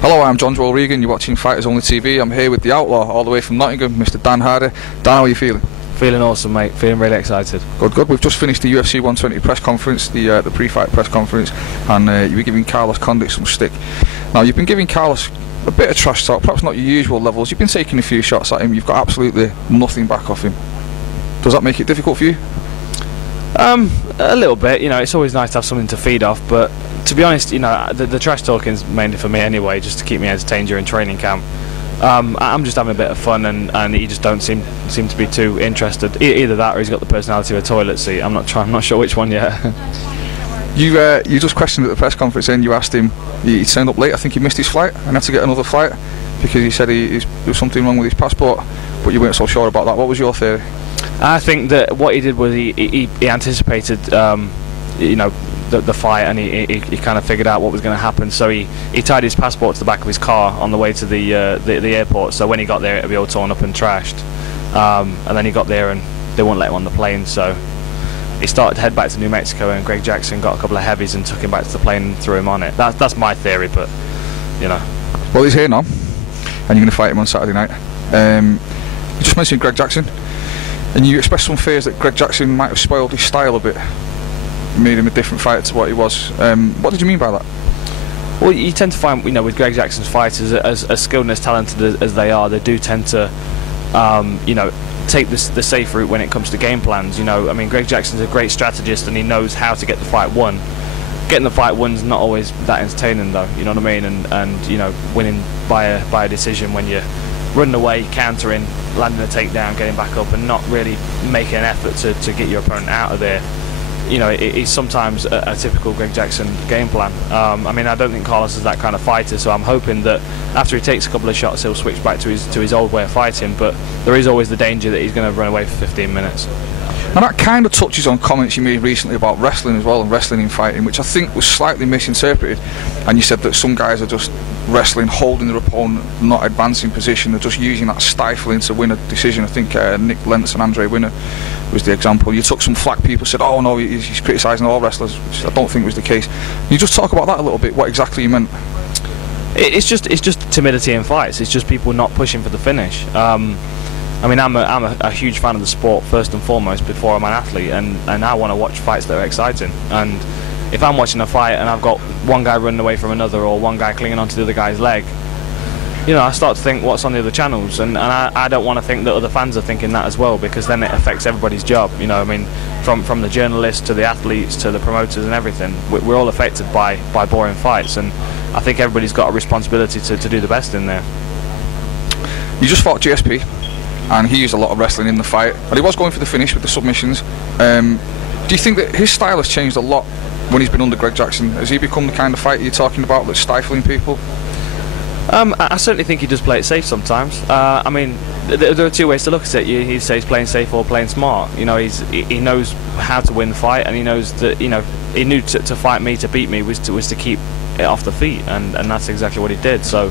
Hello, I'm John Joel Regan, you're watching Fighters Only TV. I'm here with the Outlaw, all the way from Nottingham, Mr. Dan Hardy. Dan, how are you feeling? Feeling awesome, mate. Feeling really excited. Good, good. We've just finished the UFC 120 press conference, the pre-fight press conference, and you were giving Carlos Condit some stick. Now, you've been giving Carlos a bit of trash talk, perhaps not your usual levels. You've been taking a few shots at him, you've got absolutely nothing back off him. Does that make it difficult for you? A little bit. You know, it's always nice to have something to feed off, but to be honest, you know, the trash talking is mainly for me anyway, just to keep me entertained during training camp. I'm just having a bit of fun, and he just don't seem to be too interested. Either that, or he's got the personality of a toilet seat. I'm not sure which one yet. You just questioned at the press conference, and you asked him. He turned up late. I think he missed his flight and had to get another flight because he said there was something wrong with his passport. But you weren't so sure about that. What was your theory? I think that what he did was he anticipated, you know, the fight, and he kind of figured out what was going to happen. So he tied his passport to the back of his car on the way to the airport. So when he got there, it'd be all torn up and trashed. And then he got there, and they wouldn't let him on the plane. So he started to head back to New Mexico, and Greg Jackson got a couple of heavies and took him back to the plane and threw him on it. That's my theory, but you know. Well, he's here now, and you're going to fight him on Saturday night. You just mentioned Greg Jackson, and you expressed some fears that Greg Jackson might have spoiled his style a bit, made him a different fighter to what he was. What did you mean by that? Well, you tend to find, you know, with Greg Jackson's fighters, as skilled and as talented as they are, they do tend to, you know, take the safe route when it comes to game plans. You know, I mean, Greg Jackson's a great strategist, and he knows how to get the fight won. Getting the fight won's not always that entertaining, though. You know what I mean? And you know, winning by a decision when you're running away, countering, landing a takedown, getting back up, and not really making an effort to get your opponent out of there. You know, it's sometimes a typical Greg Jackson game plan. I mean, I don't think Carlos is that kind of fighter, so I'm hoping that after he takes a couple of shots, he'll switch back to his old way of fighting. But there is always the danger that he's going to run away for 15 minutes. And that kind of touches on comments you made recently about wrestling as well, and wrestling in fighting, which I think was slightly misinterpreted. And you said that some guys are just wrestling, holding their opponent, not advancing position. They're just using that stifling to win a decision. I think Nick Lentz and Andre Winner was the example. You took some flack. People said, "Oh no, he's criticising all wrestlers," which I don't think was the case. Can you just talk about that a little bit? What exactly you meant? It's just timidity in fights. It's just people not pushing for the finish. I mean, I'm a huge fan of the sport first and foremost before I'm an athlete, and I want to watch fights that are exciting. And if I'm watching a fight and I've got one guy running away from another, or one guy clinging onto the other guy's leg, you know, I start to think what's on the other channels, and I don't want to think that other fans are thinking that as well, because then it affects everybody's job. You know, I mean, from the journalists to the athletes to the promoters and everything, we're all affected by boring fights, and I think everybody's got a responsibility to do the best in there. You just fought GSP, and he used a lot of wrestling in the fight, but he was going for the finish with the submissions. Do you think that his style has changed a lot when he's been under Greg Jackson? Has he become the kind of fighter you're talking about that's stifling people? I certainly think he does play it safe sometimes. I mean, there are two ways to look at it. He says playing safe or playing smart. You know, he knows how to win the fight, and he knows that, you know, he knew to fight me, to beat me, was to keep it off the feet, and that's exactly what he did. So,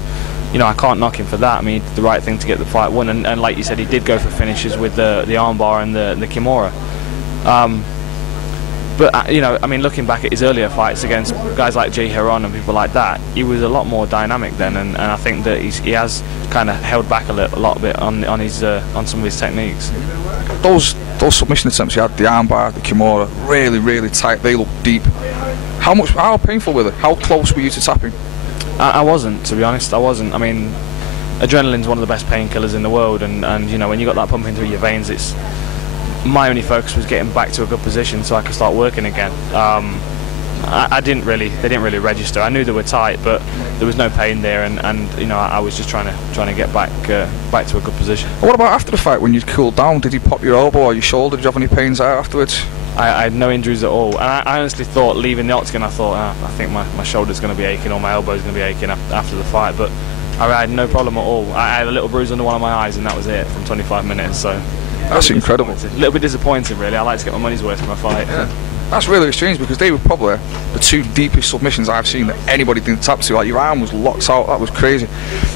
you know, I can't knock him for that. I mean, he did the right thing to get the fight won, and like you said, he did go for finishes with the armbar and the Kimura. But you know, I mean, looking back at his earlier fights against guys like Jay Heron and people like that, he was a lot more dynamic then, and I think that he has kind of held back a lot bit on some of his techniques. Those submission attempts he had, the armbar, the Kimura, really tight. They look deep. How painful were they? How close were you to tapping? I wasn't, to be honest. I wasn't. I mean, adrenaline's one of the best painkillers in the world, and you know, when you got that pumping through your veins, it's. My only focus was getting back to a good position so I could start working again. They didn't really register. I knew they were tight, but there was no pain there, and you know, I was just trying to get back to a good position. What about after the fight, when you'd cooled down? Did he pop your elbow or your shoulder? Did you have any pains there afterwards? I had no injuries at all, and I honestly thought, leaving the octagon, I thought, I think my shoulder's going to be aching or my elbow's going to be aching after the fight, but I had no problem at all. I had a little bruise under one of my eyes, and that was it from 25 minutes. So. That's incredible. A little bit disappointing, really. I like to get my money's worth from a fight. Yeah. That's really strange, because they were probably the two deepest submissions I've seen that anybody didn't tap to. Like, your arm was locked out. That was crazy.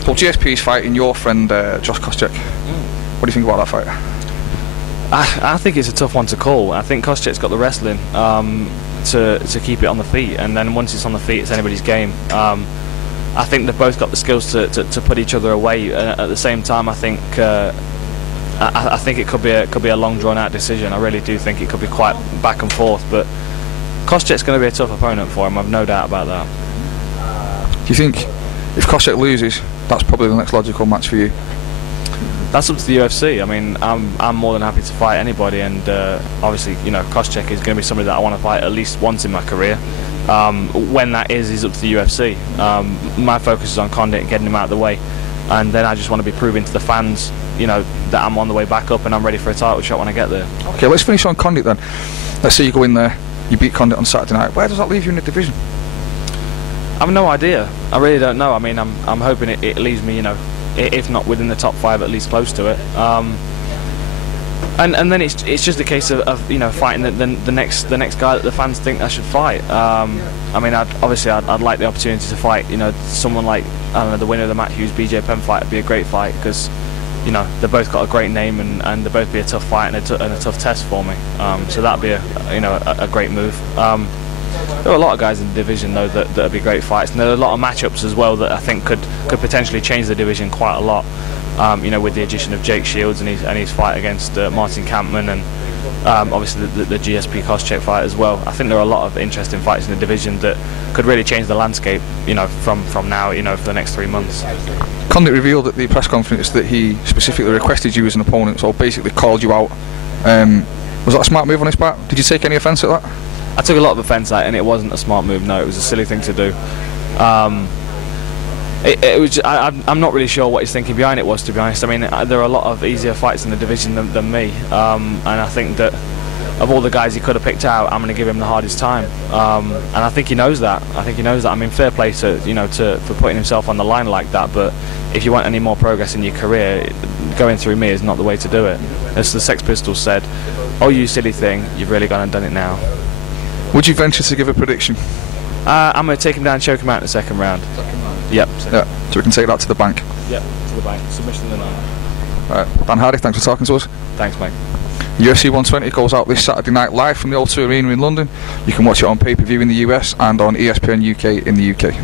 Well, GSP's fighting your friend Josh Koscheck. What do you think about that fight? I think it's a tough one to call. I think Koscheck's got the wrestling to keep it on the feet, and then once it's on the feet, it's anybody's game. I think they've both got the skills to put each other away. At the same time, I think it could be a long drawn out decision. I really do think it could be quite back and forth. But Koscheck's going to be a tough opponent for him. I've no doubt about that. Do you think if Koscheck loses, that's probably the next logical match for you? That's up to the UFC. I mean, I'm more than happy to fight anybody, and obviously, you know, Koscheck is going to be somebody that I want to fight at least once in my career. When that is up to the UFC. My focus is on Condit and getting him out of the way, and then I just want to be proving to the fans, you know, that I'm on the way back up and I'm ready for a title shot when I get there. Okay, let's finish on Condit then. Let's say you go in there, you beat Condit on Saturday night. Where does that leave you in the division? I have no idea. I really don't know. I mean, I'm hoping it leaves me, you know, if not within the top 5, at least close to it. And then it's just a case of you know, fighting the next guy that the fans think I should fight. I mean, I'd like the opportunity to fight, you know, someone like, I don't know, the winner of the Matt Hughes BJ Penn fight. Would be a great fight because, you know, they both got a great name and they both be a tough fight and a tough test for me. So that'd be a great move. There are a lot of guys in the division though that would be great fights, and there are a lot of matchups as well that I think could potentially change the division quite a lot. You know, with the addition of Jake Shields and his fight against Martin Kampmann, and obviously the GSP Koscheck fight as well. I think there are a lot of interesting fights in the division that could really change the landscape, you know, from now, you know, for the next 3 months. Condit revealed at the press conference that he specifically requested you as an opponent, so basically called you out. Was that a smart move on his part? Did you take any offence at that? I took a lot of offence at it, and it wasn't a smart move. No, it was a silly thing to do. It was. I'm not really sure what his thinking behind it was, to be honest. I mean, there are a lot of easier fights in the division than me, and I think that of all the guys he could have picked out, I'm going to give him the hardest time, and I think he knows that. I mean, fair play to, you know, for putting himself on the line like that. But if you want any more progress in your career, going through me is not the way to do it. As the Sex Pistols said, "Oh, you silly thing, you've really gone and done it now." Would you venture to give a prediction? I'm going to take him down and choke him out in the second round. Yep. Yeah. So we can take that to the bank. Yep, to the bank. Submission in the night. Right. Dan Hardy, thanks for talking to us. Thanks, mate. UFC 120 goes out this Saturday night live from the O2 Arena in London. You can watch it on pay-per-view in the US and on ESPN UK in the UK.